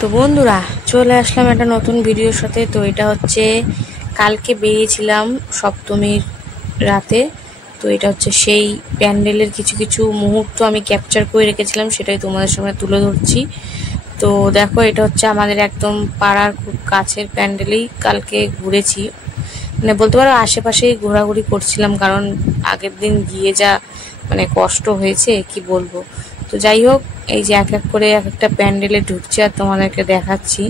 তো বন্ধুরা চলে আসলাম একটা নতুন ভিডিওর সাথে। তো এটা হচ্ছে কালকে বেরিয়েছিলাম সপ্তমীর রাতে। তো এটা হচ্ছে সেই প্যান্ডেলের কিছু কিছু মুহূর্ত আমি ক্যাপচার করে রেখেছিলাম, সেটাই তোমাদের সামনে তুলে ধরছি। তো দেখো, এটা হচ্ছে আমাদের একদম পাড়ার খুব কাছের প্যান্ডেলেই কালকে ঘুরেছি, মানে বলতে পারো আশেপাশেই ঘোরাঘুরি করছিলাম, কারণ আগের দিন গিয়ে যা মানে কষ্ট হয়েছে কি বলবো। তো যাই হোক, এই যে এক এক করে এক একটা প্যান্ডেলে ঢুকছি আর তোমাদেরকে দেখাচ্ছি।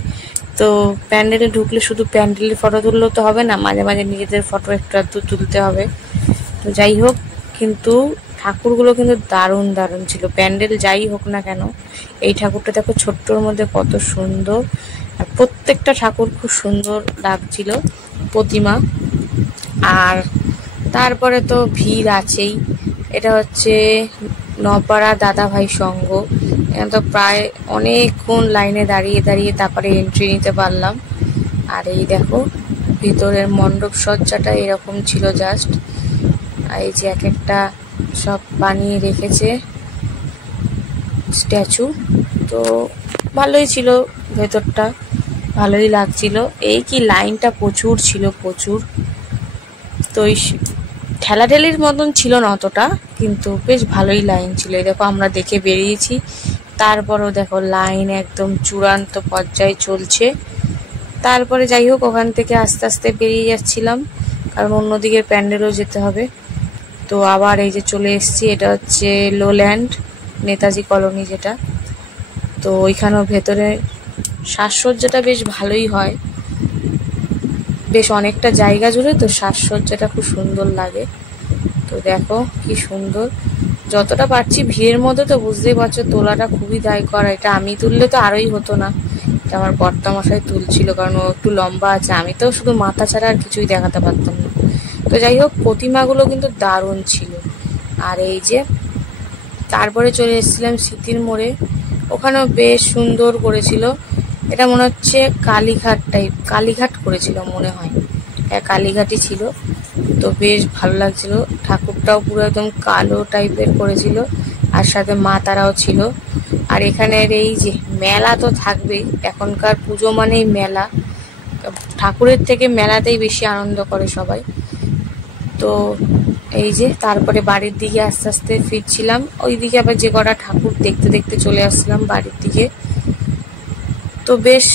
তো প্যান্ডেলে ঢুকলে শুধু প্যান্ডেলের ফটো তুললেও তো হবে না, মাঝে মাঝে নিজেদের ফটো একটু তুলতে হবে। তো যাই হোক, কিন্তু ঠাকুরগুলো কিন্তু দারুণ দারুণ ছিল। প্যান্ডেল যাই হোক না কেন, এই ঠাকুরটা দেখো ছোট্টর মধ্যে কত সুন্দর, আর প্রত্যেকটা ঠাকুর খুব সুন্দর লাগছিল, প্রতিমা। আর তারপরে তো ভিড় আছেই। এটা হচ্ছে নপাড়া দাদাভাই সংঘ। এখানে তো প্রায় অনেকক্ষণ লাইনে দাঁড়িয়ে দাঁড়িয়ে তারপরে এন্ট্রি নিতে পারলাম। আর এই দেখো ভিতরের মণ্ডপ সজ্জাটা এরকম ছিল জাস্ট। আর এই যে এক একটা সব বানিয়ে রেখেছে স্ট্যাচু। তো ভালোই ছিল, ভেতরটা ভালোই লাগছিল। এই কি লাইনটা প্রচুর ছিল, প্রচুর। তো এই ঠেলাঠেলির মতন ছিল না অতটা, কিন্তু বেশ ভালোই লাইন ছিল। এই দেখো আমরা দেখে বেরিয়েছি, তারপরেও দেখো লাইন একদম চূড়ান্ত পর্যায়ে চলছে। তারপরে যাই হোক, ওখান থেকে আস্তে আস্তে বেরিয়ে যাচ্ছিলাম, কারণ অন্যদিকে প্যান্ডেলও যেতে হবে। তো আবার এই যে চলে এসেছি, এটা হচ্ছে লোল্যান্ড নেতাজি কলোনি যেটা। তো ওইখানেও ভেতরে সাজসজ্জাটা বেশ ভালোই হয়, বেশ অনেকটা জায়গা জুড়ে, তো সাজসজ্জাটা খুব সুন্দর লাগে। তো দেখো কি সুন্দর, যতটা পারছি ভিড়ের মধ্যে, তো বুঝতেই পারছো তোলাটা খুবই দায় করা। এটা আমি তুললে তো আরোই হতো না, এটা আমার কর্তামশাই তুলছিল, কারণ ও একটু লম্বা আছে, আমি তো শুধু মাথা ছাড়া আর কিছুই দেখাতে পারতাম না। তো যাই হোক, প্রতিমাগুলো কিন্তু দারুণ ছিল। আর এই যে তারপরে চলে এসেছিলাম স্মৃতির মোড়ে, ওখানেও বেশ সুন্দর করেছিল। এটা মনে হচ্ছে কালীঘাট টাইপ, কালীঘাট করেছিল মনে হয়, হ্যাঁ কালীঘাটই ছিল। তো বেশ ভালো লাগছিল, ঠাকুরটাও পুরো একদম কালো টাইপের করেছিল, আর সাথে মা তারাও ছিল। আর এখানের এই যে মেলা তো থাকবেই, এখনকার পুজো মানেই মেলা, ঠাকুরের থেকে মেলাতেই বেশি আনন্দ করে সবাই। তো এই যে তারপরে বাড়ির দিকে আস্তে আস্তে ফিরছিলাম, ওইদিকে আবার যে কটা ঠাকুর দেখতে দেখতে চলে আসছিলাম বাড়ির দিকে। তো বেশ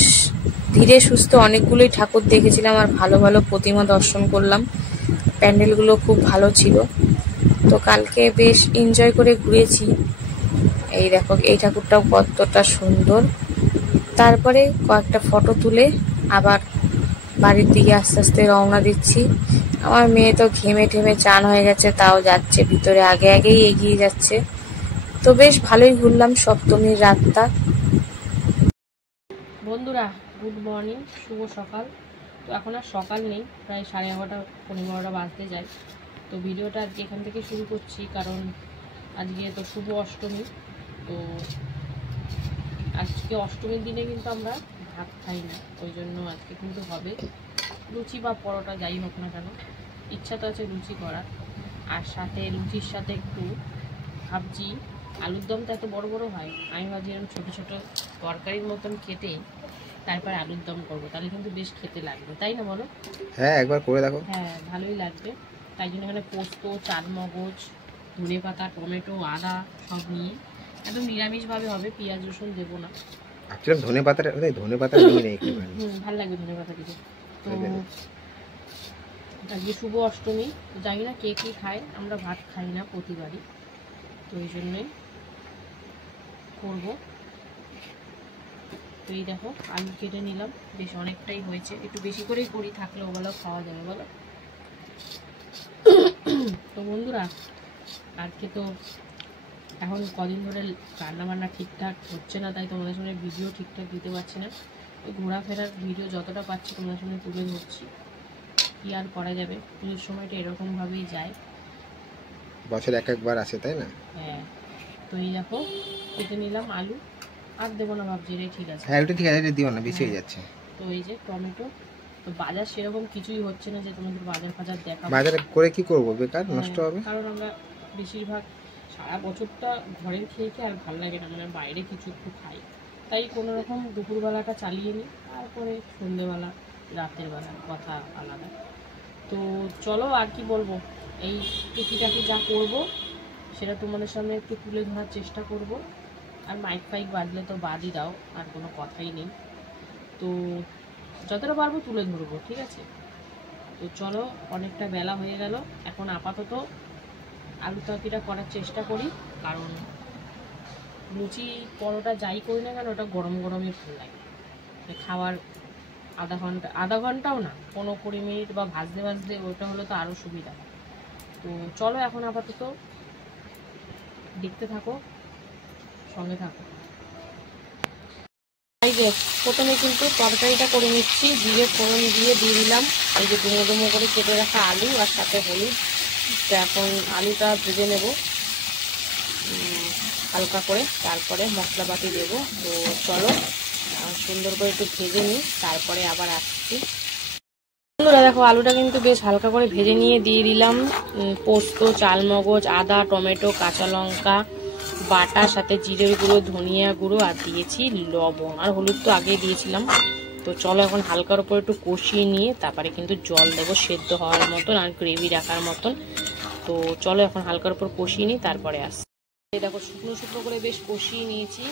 ধীরে সুস্থে অনেকগুলোই ঠাকুর দেখেছিলাম, আর ভালো ভালো প্রতিমা দর্শন করলাম। প্যান্ডেলগুলো খুব ভালো ছিল। তো কালকে বেশ এনজয় করে ঘুরেছি। এই দেখো এই ঠাকুরটাও কতটা সুন্দর। তারপরে কয়েকটা ফটো তুলে আবার বাড়ির দিকে আস্তে আস্তে রওনা দিচ্ছি। আমার মেয়ে তো ঘেমে ঠেমে চান হয়ে গেছে, তাও যাচ্ছে ভিতরে, আগে আগেই এগিয়ে যাচ্ছে। তো বেশ ভালোই ঘুরলাম সপ্তমীর রাতটা। বন্ধুরা গুড মর্নিং, শুভ সকাল। তো এখন আর সকাল নেই, প্রায় 11:30 11:15 বাজতে যায়। তো ভিডিওটা আজকে এখান থেকে শুরু করছি, কারণ আজকে তো শুভ অষ্টমী। তো আজকে অষ্টমীর দিনে কিন্তু আমরা ভাত খাই না, ওই জন্য আজকে কিন্তু হবে লুচি বা পরোটা, যাই হোক না কেন, ইচ্ছা তো আছে লুচি করার। আর সাথে লুচির সাথে একটু ভাবছি, আলুর দমটা এত বড় বড় হয়, আমি ভাবছি এরকম ছোটো ছোটো তরকারির মতন কেটে তারপর আলুর দম করবো, তাহলে কিন্তু বেশ খেতে লাগবে, তাই না বলো? হ্যাঁ একবার করে দেখো। হ্যাঁ ভালোই লাগবে। তাই জন্য এখানে পোস্ত, চারমগজ, ধনে পাতা, টমেটো, আদা সব নিয়ে একদম নিরামিষভাবে হবে, পেঁয়াজ রসুন দেবো না। অ্যাকচুয়ালি ধনে পাতা নিয়ে নেই একটুখানি। ভালো লাগবে ধনে পাতা দিতে। তো আজকে শুভ অষ্টমী, জানি না কে কী খায়, আমরা ভাত খাই না প্রতিবারই, তো এই জন্যই করবো। তো এই দেখো আলু কেটে নিলাম, বেশ অনেকটাই হয়েছে, একটু বেশি করেই করি, থাকলে ওগুলো খাওয়া যাবে বলো। তো বন্ধুরা আজকে তো এখন কদিন ধরে রান্নাবান্না ঠিকঠাক হচ্ছে না, তাই তোমাদের সঙ্গে ভিডিও ঠিকঠাক দিতে পারছি না। ওই ঘোরাফেরার ভিডিও যতটা পাচ্ছি তোমাদের সঙ্গে তুলে ধরছি, কি আর করা যাবে, পুজোর সময়টা এরকমভাবেই যায়, বছর একবার আসে, তাই না? হ্যাঁ। তো এই দেখো কেটে নিলাম আলু, আর দেবো না ভাবছি, এটাই ঠিক আছে। হ্যাঁ ওটা ঠিক আছে, এটা দিও না, বেশি হয়ে যাচ্ছে। তো এই যে টমেটো, তো বাজার সেরকম কিছুই হচ্ছে না যে তোমাদের বাজার দেখাবো। বাজারে করে কি করবো, বেকার নষ্ট হবে। কারণ আমরা বেশিরভাগ সারা বছরটা ঘরের খেয়ে খেয়ে আর ভালো লাগে না, মানে বাইরে কিছু একটু খাই, তাই কোনো রকম দুপুরবেলাটা চালিয়ে নিই, তারপরে সন্ধ্যেবেলা রাতের বেলা কথা আলাদা। তো চলো আর কি বলবো, এই টুকিটাকি যা করব সেটা তোমাদের সামনে একটু তুলে ধরার চেষ্টা করব। আর মাইক ফাইক বাজলে তো বাদই দাও, আর কোনো কথাই নেই। তো যতটা পারবো তুলে ধরবো, ঠিক আছে? তো চলো, অনেকটা বেলা হয়ে গেল, এখন আপাতত আলু তরকারিটা করার চেষ্টা করি। কারণ লুচি পরোটা যাই করি না কেন, ওটা গরম গরমই ভালো লাগে খাওয়ার। আধা ঘন্টাও না, 15-20 মিনিট বা ভাজতে ভাজতে ওইটা হলে তো আরও সুবিধা। তো চলো এখন আপাতত দেখতে থাকো, সঙ্গে থাকো। এই যে প্রথমে কিন্তু তরকারিটা করে নিচ্ছি, জিরে ফোড়ন দিয়ে দিলাম এই যে ডুমো ডুমো করে কেটে রাখা আলু আর সাথে হলুদ। তো এখন আলুটা ভেজে নেব হালকা করে, তারপরে মশলা বাটি দেবো। তো চলো সুন্দর করে একটু ভেজে নিই, তারপরে আবার আসছি। বন্ধুরা দেখো, আলুটা কিন্তু বেশ হালকা করে ভেজে নিয়ে দিয়ে দিলাম পোস্ত, চালমগজ, আদা, টমেটো, কাঁচা লঙ্কা বাটা, সাথে জিরের গুঁড়ো, ধনিয়া গুঁড়ো, আর দিয়েছি লবণ আর হলুদ তো আগে দিয়েছিলাম। তো চলো এখন হালকার উপর একটু কষিয়ে নিয়ে তারপরে কিন্তু জল দেবো সেদ্ধ হওয়ার মতন আর গ্রেভি রাখার মতন। তো চলো এখন হালকার উপর কষিয়ে নিই, তারপরে আসছি। দেখো শুকনো শুকনো করে বেশ কষিয়ে নিয়েছি।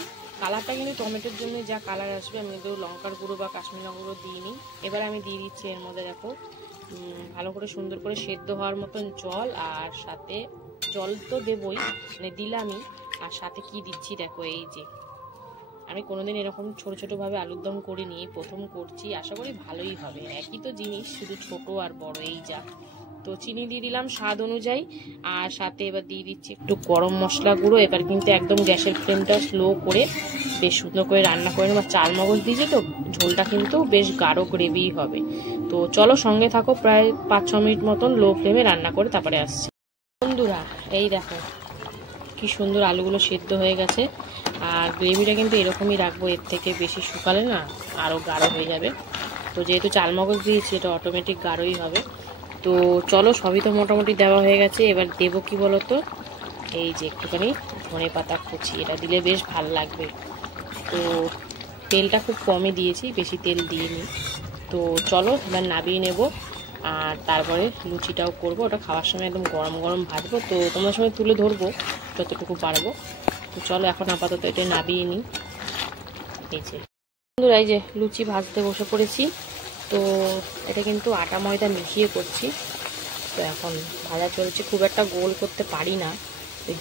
কালারটা কিন্তু টমেটোর জন্য যা কালার আসবে, আমি কিন্তু লঙ্কার গুঁড়ো বা কাশ্মীর লঙ্কার গুঁড়ো দিইনি। এবার আমি দিয়ে দিচ্ছি এর মধ্যে দেখো ভালো করে সুন্দর করে সেদ্ধ হওয়ার মতন জল, আর সাথে জল তো দেবই, মানে দিলামই। আর সাথে কি দিচ্ছি দেখো, এই যে আমি কোনোদিন এরকম ছোট ছোট ভাবে আলুর দম করিনি, প্রথম করছি, আশা করি ভালোই হবে। একই তো জিনিস, শুধু ছোট আর বড়, এই যা। তো চিনি দিয়ে দিলাম স্বাদ অনুযায়ী, আর সাথে এবার দিয়ে দিচ্ছি একটু গরম মশলা গুঁড়ো। এবার কিন্তু একদম গ্যাসের ফ্লেমটা স্লো করে বেশ সুন্দর করে রান্না করে নেব। চালমগজ দিয়েছি তো ঝোলটা কিন্তু বেশ গাঢ় গ্রেভি হবে। তো চলো সঙ্গে থাকো, প্রায় 5-6 মিনিট মতন লো ফ্লেমে রান্না করে তারপরে আসছি। বন্ধুরা এই দেখো কি সুন্দর আলুগুলো সেদ্ধ হয়ে গেছে, আর গ্রেভিটা কিন্তু এরকমই রাখবো, এর থেকে বেশি শুকালে না আরও গাঢ় হয়ে যাবে। তো যেহেতু চালমগজ দিয়েছি, এটা অটোমেটিক গাঢ়ই হবে। তো চলো সবই তো মোটামুটি দেওয়া হয়ে গেছে, এবার দেবো কি বলো তো, এই যে একটুখানি ধনেপাতা কুচি, এটা দিলে বেশ ভালো লাগবে। তো তেলটা খুব কমই দিয়েছি, বেশি তেল দিইনি। তো চলো এবার নামিয়ে নেব, আর তারপরে লুচিটাও করব, ওটা খাওয়ার সময় একদম গরম গরম ভাজবো। তো তোমার সময় তুলে ধরবো যতটুকু পারবো। তো চলো এখন আপাতত এটা নামিয়ে নিই। এই যে বন্ধুরা, এই যে লুচি ভাজতে বসে পড়েছি। তো এটা কিন্তু আটা ময়দা মিশিয়ে করছি। তো এখন ভাজা চলছে, খুব একটা গোল করতে পারি না,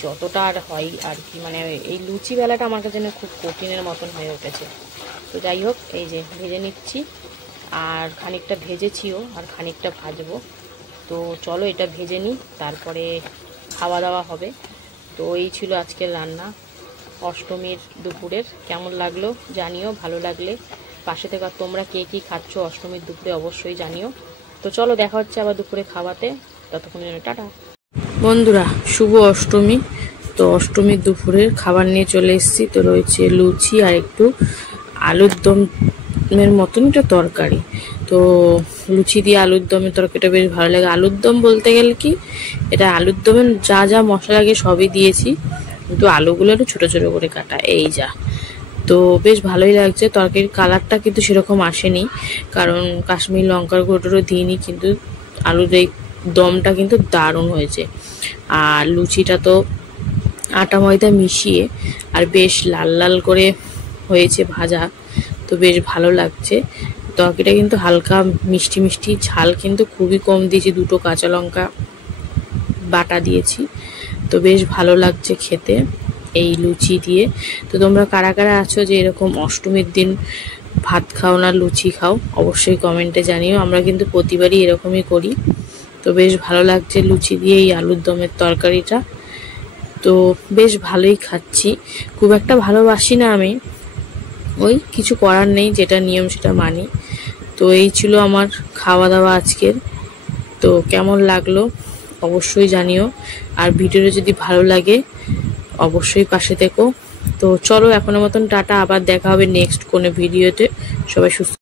যতটা আর হয় আর কি, মানে এই লুচি বেলাটা আমার কাছে না খুব কঠিনের মতন হয়ে উঠেছে। তো যাই হোক, এই যে ভেজে নিচ্ছি, আর খানিকটা ভেজেছিও আর খানিকটা ভাজবো। তো চলো এটা ভেজে নিই, তারপরে খাওয়া দাওয়া হবে। তো এই ছিল আজকের রান্না অষ্টমীর দুপুরের। কেমন লাগলো জানিও, ভালো লাগলে পাশে থেকে তোমরা কে কী খাচ্ছ অষ্টমীর দুপুরে অবশ্যই জানিও। তো চলো দেখা হচ্ছে আবার দুপুরে খাওয়াতে, ততক্ষণ টাটা। বন্ধুরা শুভ অষ্টমী। তো অষ্টমীর দুপুরের খাবার নিয়ে চলে এসেছি। তো রয়েছে লুচি আর একটু আলুর দমের মতন একটা তরকারি। তো লুচি দিয়ে আলুর দমের তরকারিটা বেশ ভালো লাগে। আলুর দম বলতে গেলে কি, এটা আলুর দমের যা যা মশলা লাগে সবই দিয়েছি, কিন্তু আলুগুলো একটু ছোটো ছোটো করে কাটা, এই যা। তো বেশ ভালোই লাগছে। তরকারির কালারটা কিন্তু সেরকম আসেনি, কারণ কাশ্মীর লঙ্কার গুঁড়োটারও দিইনি, কিন্তু আলুর এই দমটা কিন্তু দারুণ হয়েছে। আর লুচিটা তো আটা ময়দা মিশিয়ে আর বেশ লাল লাল করে হয়েছে ভাজা, তো বেশ ভালো লাগছে। তরকারিটা কিন্তু হালকা মিষ্টি মিষ্টি, ঝাল কিন্তু খুবই কম দিয়েছি, 2টো কাঁচা লঙ্কা বাটা দিয়েছি। তো বেশ ভালো লাগছে খেতে এই লুচি দিয়ে। তো তোমরা কারা কারা আছো যে এরকম অষ্টমীর দিন ভাত খাও না লুচি খাও, অবশ্যই কমেন্টে জানিও। আমরা কিন্তু প্রতিবারই এরকমই করি। তো বেশ ভালো লাগছে লুচি দিয়ে এই আলুর দমের তরকারিটা। তো বেশ ভালোই খাচ্ছি, খুব একটা ভালোবাসি না আমি, ওই কিছু করার নেই, যেটা নিয়ম সেটা মানি। তো এই ছিল আমার খাওয়া দাওয়া আজকের। তো কেমন লাগলো অবশ্যই জানিও, আর ভিডিওটা যদি ভালো লাগে অবশ্যই পাশে থেকো। তো চলো এখনের মতন টাটা, আবার দেখা হবে নেক্সট কোনো ভিডিওতে। সবাই সুস্থ।